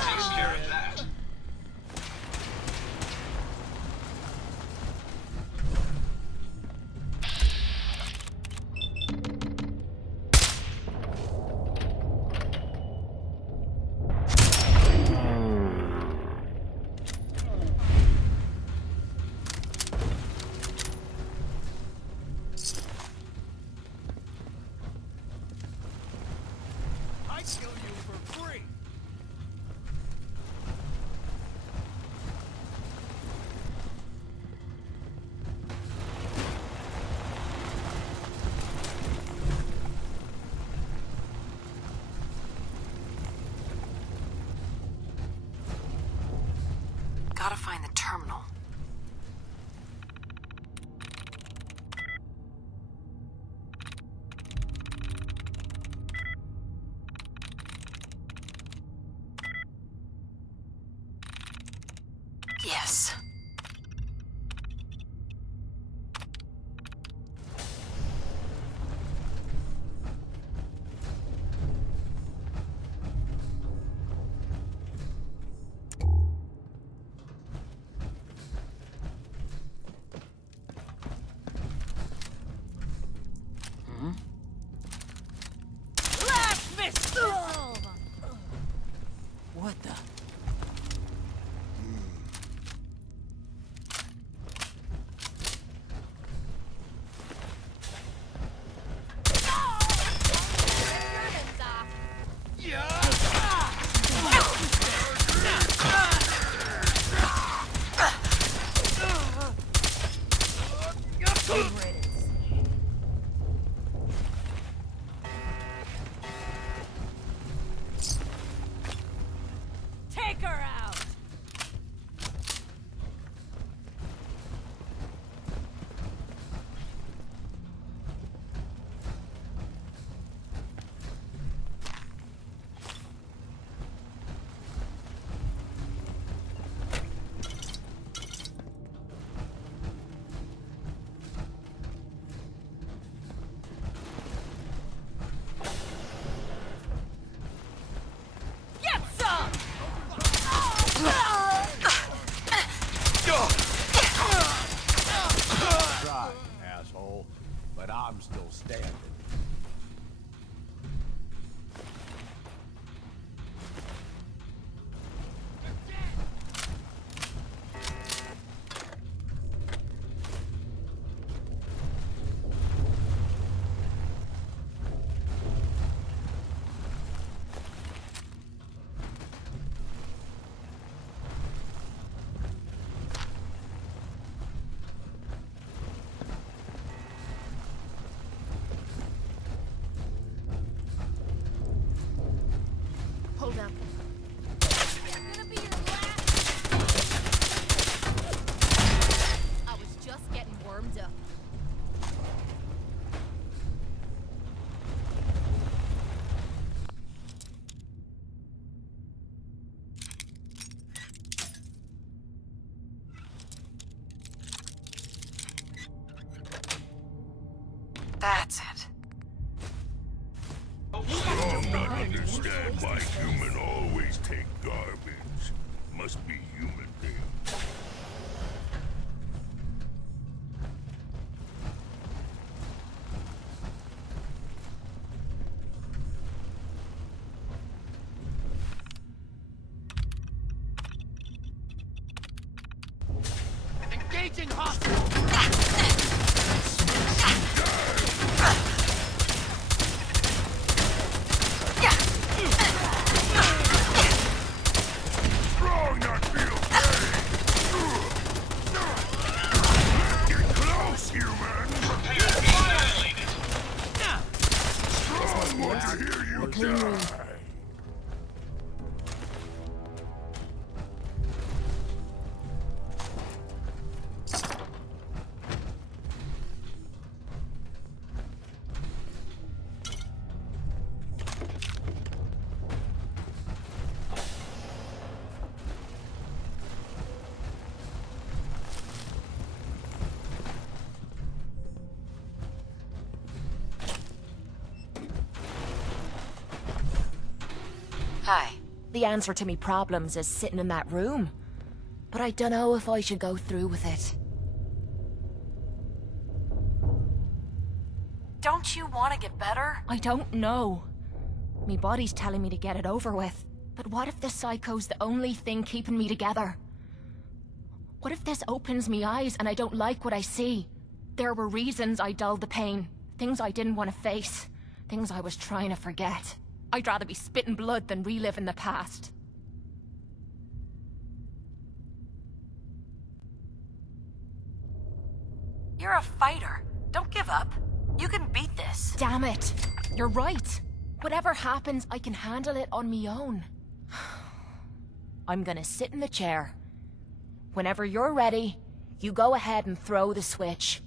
takes care of that. I'd kill you for free. Gotta find the terminal. Yes. What the? Take her out! Get some! Try, asshole, but I'm still standing. Hold up. I was just getting warmed up. That's it. I'm not understand why human always take garbage. Must be human thing. Engaging hostile! Strong, not feel pain. Get close, human. Prepare to be annihilated. Strong, want to hear you die. Hi. The answer to me problems is sitting in that room. But I dunno if I should go through with it. Don't you want to get better? I don't know. Me body's telling me to get it over with. But what if this psycho's the only thing keeping me together? What if this opens me eyes and I don't like what I see? There were reasons I dulled the pain. Things I didn't want to face. Things I was trying to forget. I'd rather be spitting blood than reliving the past. You're a fighter. Don't give up. You can beat this. Damn it. You're right. Whatever happens, I can handle it on me own. I'm gonna sit in the chair. Whenever you're ready, you go ahead and throw the switch.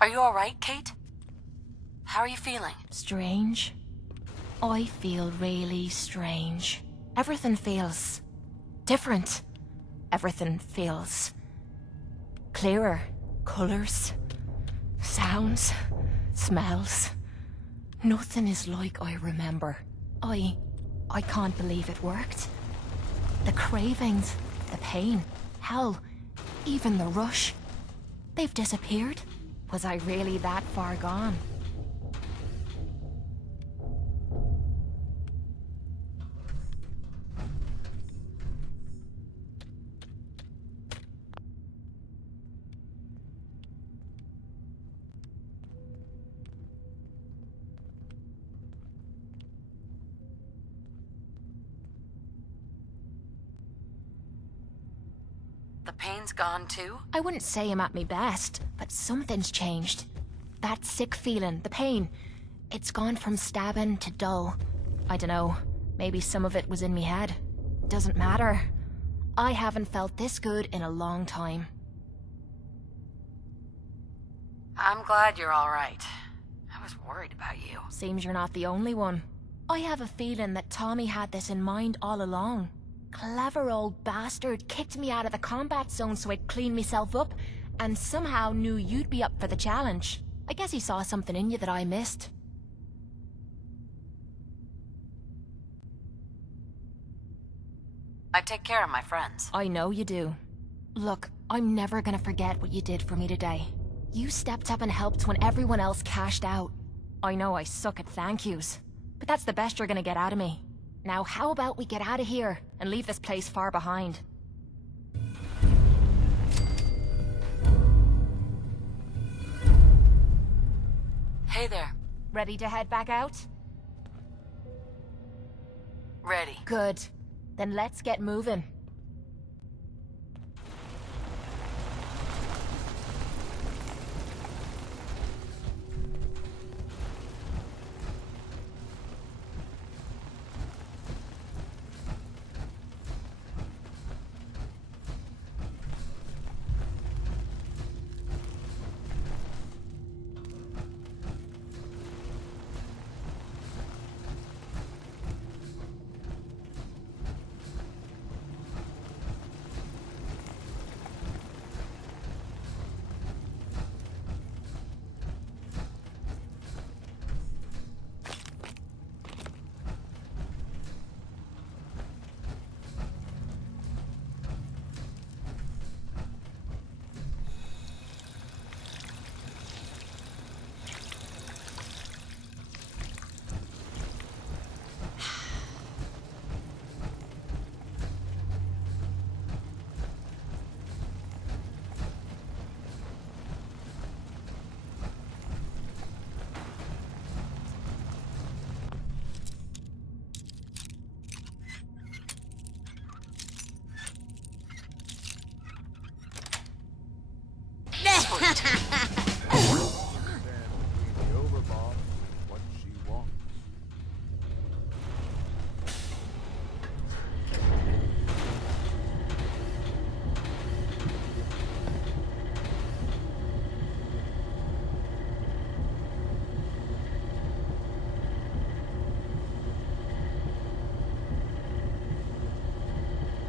Are you alright, Kate? How are you feeling? Strange. I feel really strange. Everything feels different. Everything feels clearer. Colors, sounds, smells. Nothing is like I remember. I can't believe it worked. The cravings, the pain, hell, even the rush. They've disappeared. Was I really that far gone? The pain's gone too? I wouldn't say I'm at my best, but something's changed. That sick feeling, the pain, it's gone from stabbing to dull. I dunno, maybe some of it was in me head. Doesn't matter. I haven't felt this good in a long time. I'm glad you're alright. I was worried about you. Seems you're not the only one. I have a feeling that Tommy had this in mind all along. Clever old bastard kicked me out of the combat zone so I'd clean myself up, and somehow knew you'd be up for the challenge. I guess he saw something in you that I missed. I take care of my friends. I know you do. Look, I'm never gonna forget what you did for me today. You stepped up and helped when everyone else cashed out. I know I suck at thank yous, but that's the best you're gonna get out of me. Now how about we get out of here and leave this place far behind? Hey there. Ready to head back out? Ready. Good. Then let's get moving.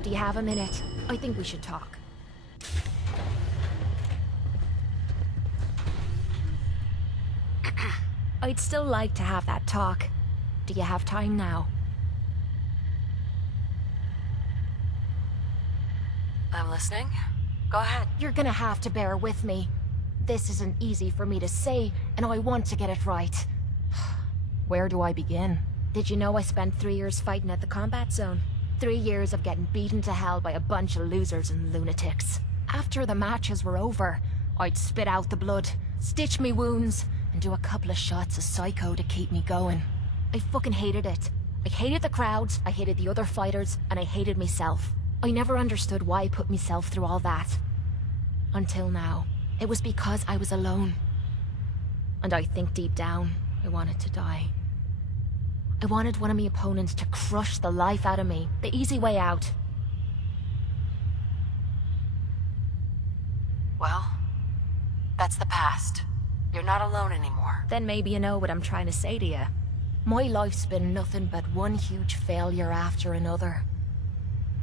Do you have a minute? I think we should talk. I'd still like to have that talk. Do you have time now? I'm listening. Go ahead. You're gonna have to bear with me. This isn't easy for me to say, and I want to get it right. Where do I begin? Did you know I spent 3 years fighting at the combat zone? 3 years of getting beaten to hell by a bunch of losers and lunatics. After the matches were over, I'd spit out the blood, stitch me wounds, and do a couple of shots of Psycho to keep me going. I fucking hated it. I hated the crowds, I hated the other fighters, and I hated myself. I never understood why I put myself through all that. Until now. It was because I was alone. And I think deep down, I wanted to die. I wanted one of my opponents to crush the life out of me. The easy way out. Well, that's the past. You're not alone anymore. Then maybe you know what I'm trying to say to you. My life's been nothing but one huge failure after another.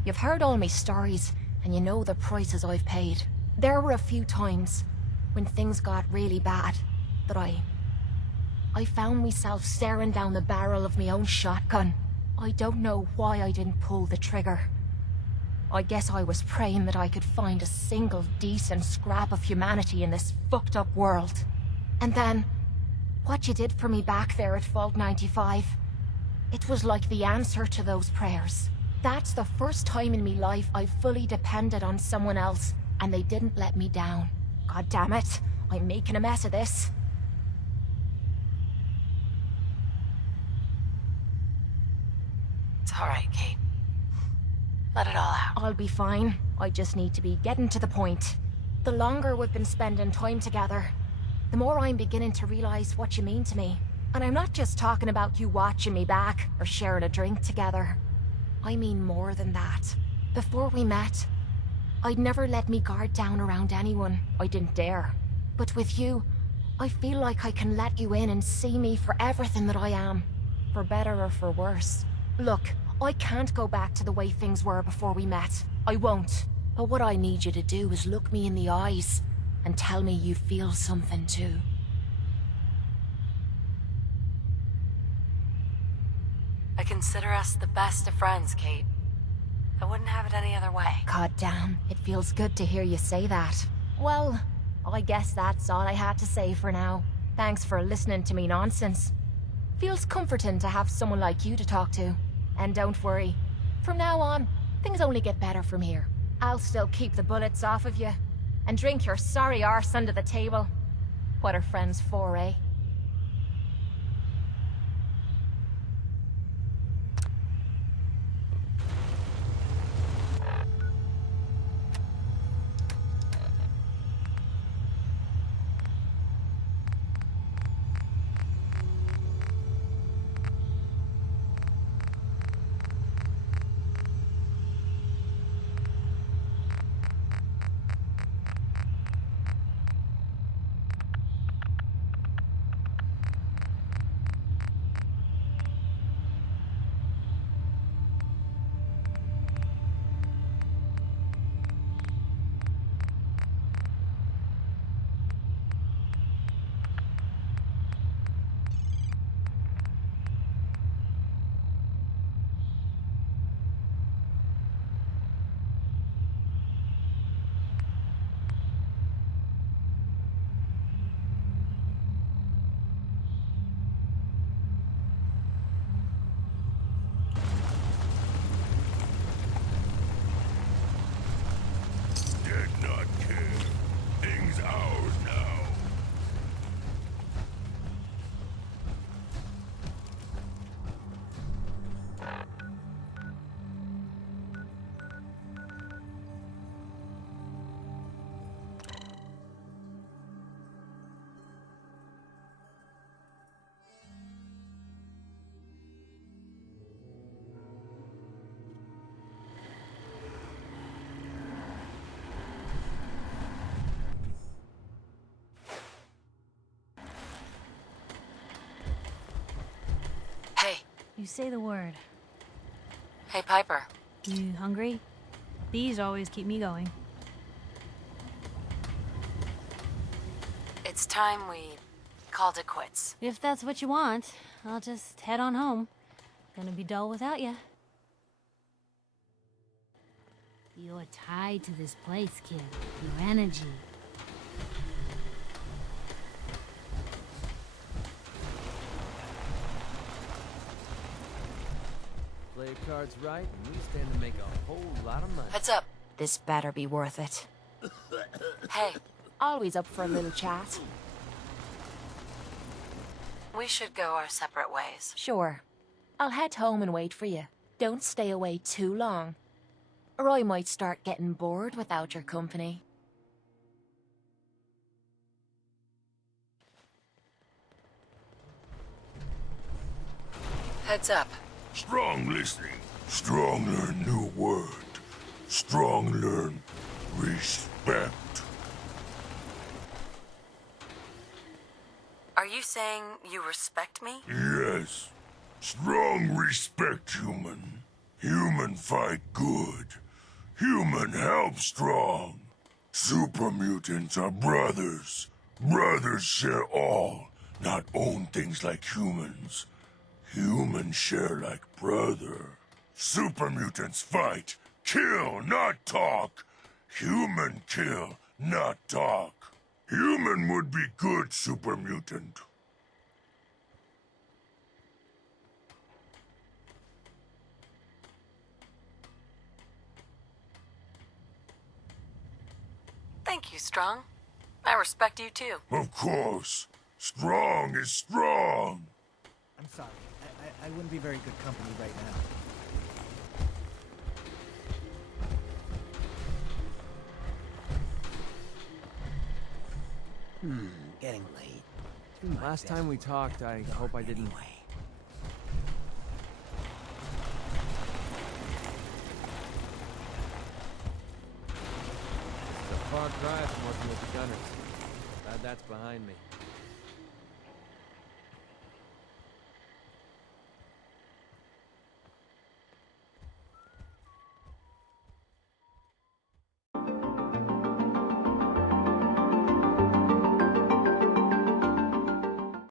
You've heard all my stories, and you know the prices I've paid. There were a few times, when things got really bad, that I found myself staring down the barrel of my own shotgun. I don't know why I didn't pull the trigger. I guess I was praying that I could find a single decent scrap of humanity in this fucked up world. And then, what you did for me back there at Vault 95, it was like the answer to those prayers. That's the first time in me life I've fully depended on someone else, and they didn't let me down. God damn it, I'm making a mess of this. It's alright, Kate. Let it all out. I'll be fine. I just need to be getting to the point. The longer we've been spending time together, the more I'm beginning to realize what you mean to me. And I'm not just talking about you watching me back or sharing a drink together. I mean more than that. Before we met, I'd never let me guard down around anyone. I didn't dare. But with you, I feel like I can let you in and see me for everything that I am. For better or for worse. Look, I can't go back to the way things were before we met. I won't. But what I need you to do is look me in the eyes and tell me you feel something too. I consider us the best of friends, Kate. I wouldn't have it any other way. God damn, it feels good to hear you say that. Well, I guess that's all I had to say for now. Thanks for listening to me nonsense. Feels comforting to have someone like you to talk to. And don't worry, from now on, things only get better from here. I'll still keep the bullets off of you, and drink your sorry arse under the table. What are friends for, eh? Did not care. Things ours now. Hey. You say the word. Hey, Piper. You hungry? These always keep me going. It's time we called it quits. If that's what you want, I'll just head on home. Gonna be dull without you. You're tied to this place, kid. Your energy. Play your cards right, and we stand to make a whole lot of money. Heads up. This better be worth it. Hey, Always up for a little chat. we should go our separate ways. Sure. I'll head home and wait for you. Don't stay away too long, or I might start getting bored without your company. Heads up. Strong listening. Strong learn new word. Strong learn respect. Are you saying you respect me? Yes. Strong respect human. Human fight good. Human help strong. Super mutants are brothers. Brothers share all, not own things like humans. Humans share like brother. Super mutants fight. Kill, not talk. Human kill, not talk. Human would be good, super mutant. Thank you, Strong. I respect you too. Of course. Strong is strong. I'm sorry. I wouldn't be very good company right now. Getting late. Last time we talked, I hope I didn't... It's a far cry from working with the gunners. Glad that's behind me.